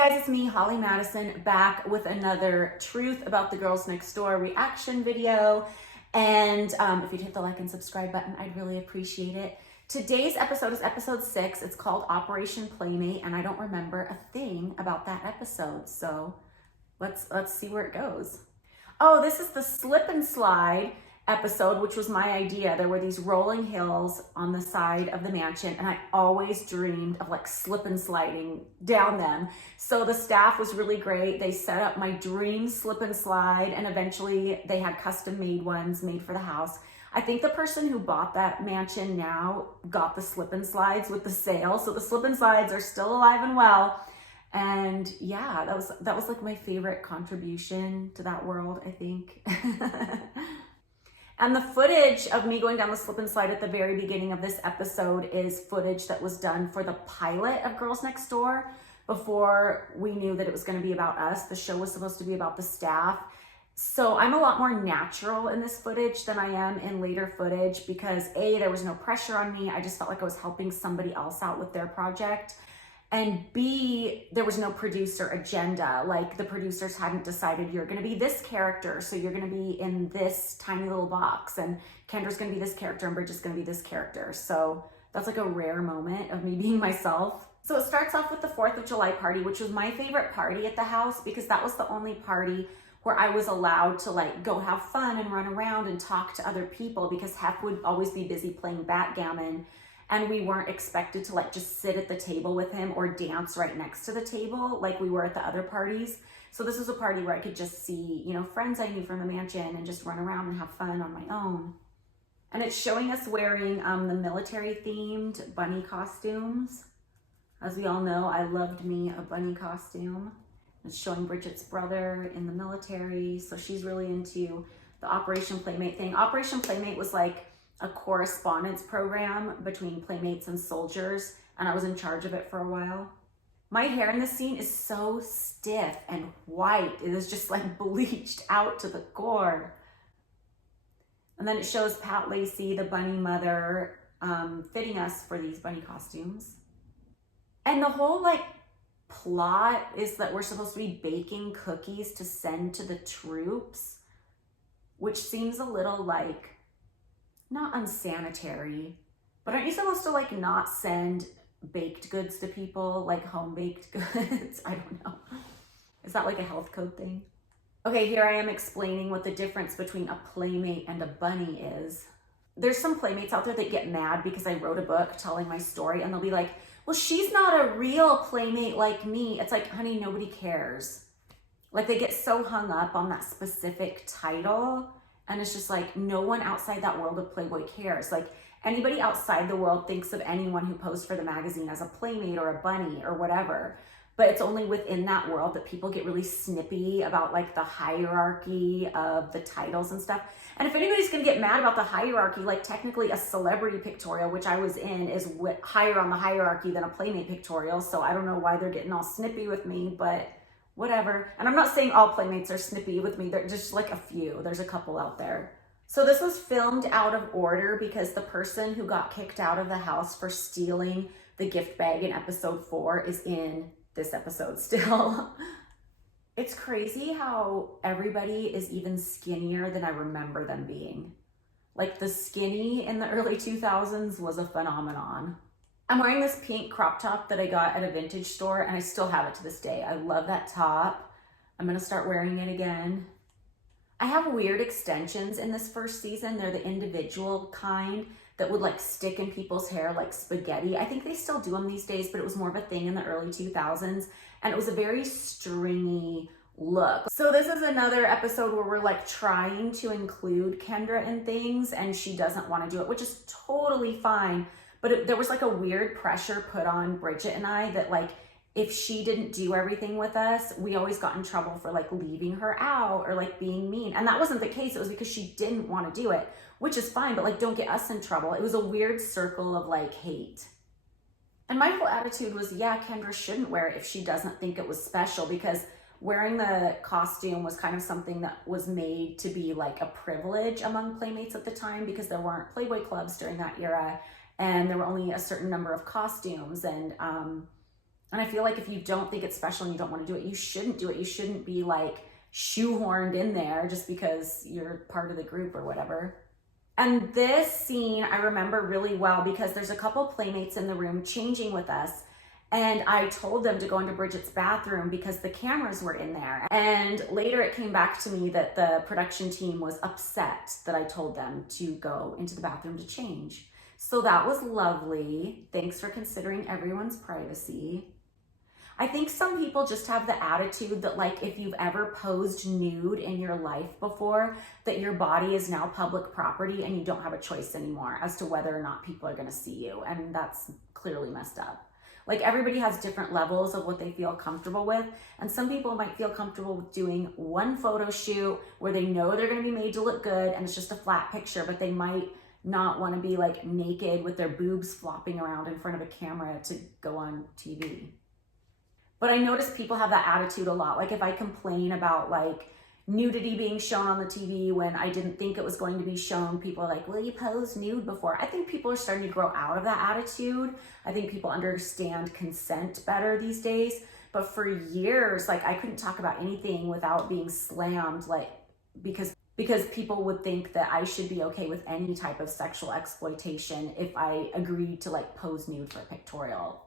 guys, it's me, Holly Madison, back with another Truth About the Girls Next Door reaction video. And if you'd hit the like and subscribe button, I'd really appreciate it. Today's episode is episode 6. It's called Operation Playmate, and I don't remember a thing about that episode. So let's see where it goes. Oh, this is the slip and slide episode, which was my idea. There were these rolling hills on the side of the mansion, and I always dreamed of like slip and sliding down them. So the staff was really great. They set up my dream slip and slide, and eventually they had custom made ones made for the house. I think the person who bought that mansion now got the slip and slides with the sale. So the slip and slides are still alive and well. And yeah, that was like my favorite contribution to that world, I think. And the footage of me going down the slip and slide at the very beginning of this episode is footage that was done for the pilot of Girls Next Door before we knew that it was going to be about us. The show was supposed to be about the staff. So I'm a lot more natural in this footage than I am in later footage because A, there was no pressure on me. I just felt like I was helping somebody else out with their project. And B, there was no producer agenda. Like the producers hadn't decided you're gonna be this character, so you're gonna be in this tiny little box, and Kendra's gonna be this character and Bridget's gonna be this character. So that's like a rare moment of me being myself. So it starts off with the 4th of July party, which was my favorite party at the house because that was the only party where I was allowed to like go have fun and run around and talk to other people because Hef would always be busy playing backgammon. And we weren't expected to like just sit at the table with him or dance right next to the table like we were at the other parties. So this was a party where I could just see, you know, friends I knew from the mansion and just run around and have fun on my own. And it's showing us wearing the military themed bunny costumes. As we all know, I loved me a bunny costume. It's showing Bridget's brother in the military. So she's really into the Operation Playmate thing. Operation Playmate was like a correspondence program between playmates and soldiers, and I was in charge of it for a while. My hair in this scene is so stiff and white. It is just like bleached out to the core. And then it shows Pat Lacey, the bunny mother, fitting us for these bunny costumes. And the whole like plot is that we're supposed to be baking cookies to send to the troops, which seems a little like, not unsanitary, but aren't you supposed to like not send baked goods to people, like home baked goods? I don't know. Is that like a health code thing? Okay, here I am explaining what the difference between a playmate and a bunny is. There's some playmates out there that get mad because I wrote a book telling my story, and they'll be like, well, she's not a real playmate like me. It's like, honey, nobody cares. Like they get so hung up on that specific title. And it's just like, no one outside that world of Playboy cares. Like anybody outside the world thinks of anyone who posed for the magazine as a playmate or a bunny or whatever. But it's only within that world that people get really snippy about like the hierarchy of the titles and stuff. And if anybody's gonna get mad about the hierarchy, like technically a celebrity pictorial, which I was in, is higher on the hierarchy than a playmate pictorial. So I don't know why they're getting all snippy with me, but whatever. And I'm not saying all playmates are snippy with me. They're just like a few. There's a couple out there. So this was filmed out of order because the person who got kicked out of the house for stealing the gift bag in episode 4 is in this episode still. It's crazy how everybody is even skinnier than I remember them being. Like the skinny in the early 2000s was a phenomenon. I'm wearing this pink crop top that I got at a vintage store, and I still have it to this day. I love that top. I'm gonna start wearing it again. I have weird extensions in this first season. They're the individual kind that would like stick in people's hair like spaghetti. I think they still do them these days, but it was more of a thing in the early 2000s, and it was a very stringy look. So this is another episode where we're like trying to include Kendra in things, and she doesn't want to do it, which is totally fine. But there was like a weird pressure put on Bridget and I that like, if she didn't do everything with us, we always got in trouble for like leaving her out or like being mean. And that wasn't the case. It was because she didn't want to do it, which is fine, but like, don't get us in trouble. It was a weird circle of like hate. And my whole attitude was, yeah, Kendra shouldn't wear it if she doesn't think it was special, because wearing the costume was kind of something that was made to be like a privilege among playmates at the time because there weren't Playboy clubs during that era. And there were only a certain number of costumes. And And I feel like if you don't think it's special and you don't want to do it, you shouldn't do it. You shouldn't be like shoehorned in there just because you're part of the group or whatever. And this scene I remember really well because there's a couple playmates in the room changing with us. And I told them to go into Bridget's bathroom because the cameras were in there. And later it came back to me that the production team was upset that I told them to go into the bathroom to change. So that was lovely. Thanks for considering everyone's privacy. I think some people just have the attitude that like if you've ever posed nude in your life before, that your body is now public property and you don't have a choice anymore as to whether or not people are gonna see you. And that's clearly messed up. Like everybody has different levels of what they feel comfortable with. And some people might feel comfortable with doing one photo shoot where they know they're gonna be made to look good and it's just a flat picture, but they might not wanna be like naked with their boobs flopping around in front of a camera to go on TV. But I notice people have that attitude a lot. Like if I complain about like nudity being shown on the TV when I didn't think it was going to be shown, people are like, will you pose nude before? I think people are starting to grow out of that attitude. I think people understand consent better these days. But for years, like I couldn't talk about anything without being slammed, like because people would think that I should be okay with any type of sexual exploitation if I agreed to like pose nude for a pictorial.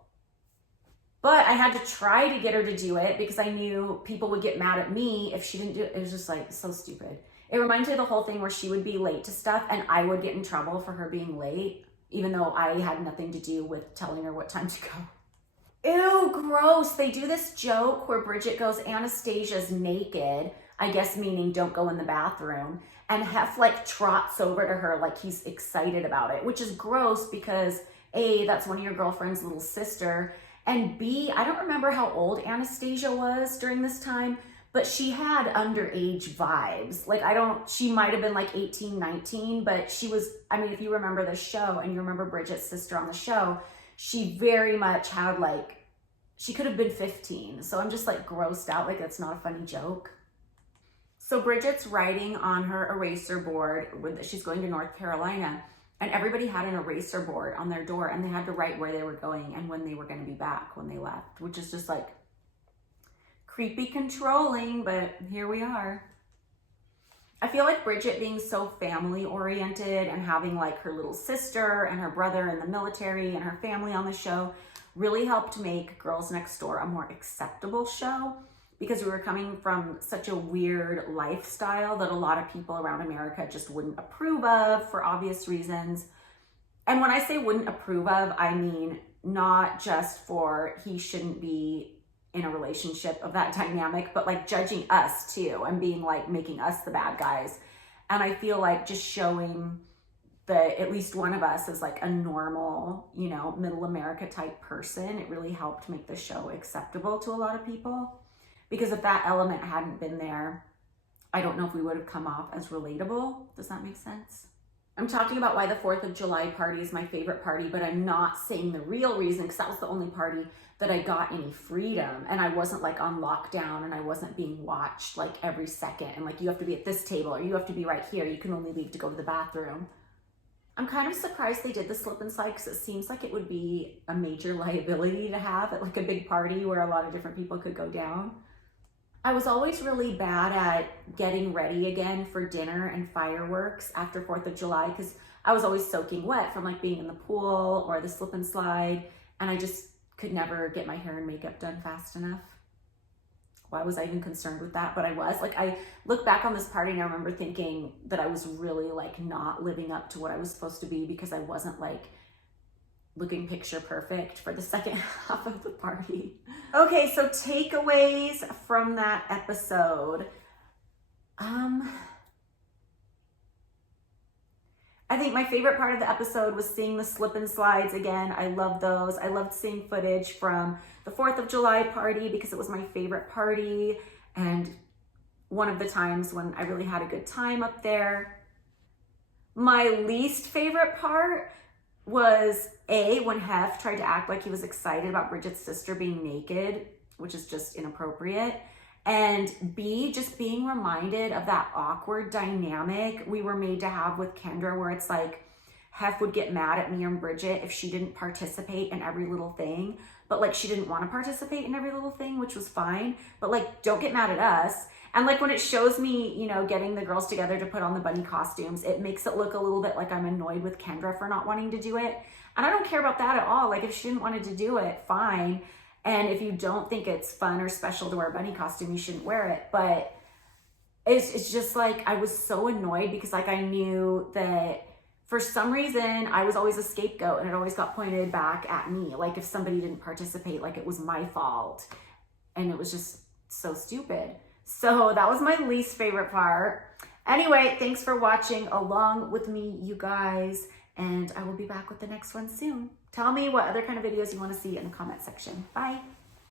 But I had to try to get her to do it because I knew people would get mad at me if she didn't do it. It was just like so stupid. It reminds me of the whole thing where she would be late to stuff and I would get in trouble for her being late, even though I had nothing to do with telling her what time to go. Ew, gross. They do this joke where Bridget goes, Anastasia's naked, I guess meaning don't go in the bathroom. And Hef like trots over to her like he's excited about it, which is gross because A, that's one of your girlfriend's little sister. And B, I don't remember how old Anastasia was during this time, but she had underage vibes. Like she might've been like 18, 19, but she was, I mean, if you remember the show and you remember Bridget's sister on the show, she very much had like, she could have been 15. So I'm just like grossed out, like that's not a funny joke. So Bridget's writing on her eraser board, she's going to North Carolina. And everybody had an eraser board on their door and they had to write where they were going and when they were going to be back when they left, which is just like creepy controlling, but here we are. I feel like Bridget being so family oriented and having like her little sister and her brother in the military and her family on the show really helped make Girls Next Door a more acceptable show because we were coming from such a weird lifestyle that a lot of people around America just wouldn't approve of for obvious reasons. And when I say wouldn't approve of, I mean not just for he shouldn't be in a relationship of that dynamic, but like judging us too and being like making us the bad guys. And I feel like just showing that at least one of us is like a normal, you know, middle America type person, it really helped make the show acceptable to a lot of people. Because if that element hadn't been there, I don't know if we would have come off as relatable. Does that make sense? I'm talking about why the 4th of July party is my favorite party, but I'm not saying the real reason because that was the only party that I got any freedom and I wasn't like on lockdown and I wasn't being watched like every second and like you have to be at this table or you have to be right here. You can only leave to go to the bathroom. I'm kind of surprised they did the slip and slide because it seems like it would be a major liability to have at like a big party where a lot of different people could go down. I was always really bad at getting ready again for dinner and fireworks after 4th of July because I was always soaking wet from like being in the pool or the slip and slide and I just could never get my hair and makeup done fast enough. Why was I even concerned with that? But I was. Like I look back on this party and I remember thinking that I was really like not living up to what I was supposed to be because I wasn't like looking picture perfect for the second half of the party. Okay, so takeaways from that episode. I think my favorite part of the episode was seeing the slip and slides again. I love those. I loved seeing footage from the 4th of July party because it was my favorite party and one of the times when I really had a good time up there. My least favorite part was A, when Hef tried to act like he was excited about Bridget's sister being naked, which is just inappropriate. And B, just being reminded of that awkward dynamic we were made to have with Kendra where it's like Hef would get mad at me and Bridget if she didn't participate in every little thing, but like she didn't want to participate in every little thing, which was fine, but like don't get mad at us. And like when it shows me, you know, getting the girls together to put on the bunny costumes, it makes it look a little bit like I'm annoyed with Kendra for not wanting to do it. And I don't care about that at all. Like if she didn't want to do it, fine. And if you don't think it's fun or special to wear a bunny costume, you shouldn't wear it. But it's just like, I was so annoyed because like I knew that for some reason I was always a scapegoat and it always got pointed back at me. Like if somebody didn't participate, like it was my fault. And it was just so stupid. So that was my least favorite part. Anyway, thanks for watching along with me, you guys. And I will be back with the next one soon. Tell me what other kind of videos you want to see in the comment section. Bye.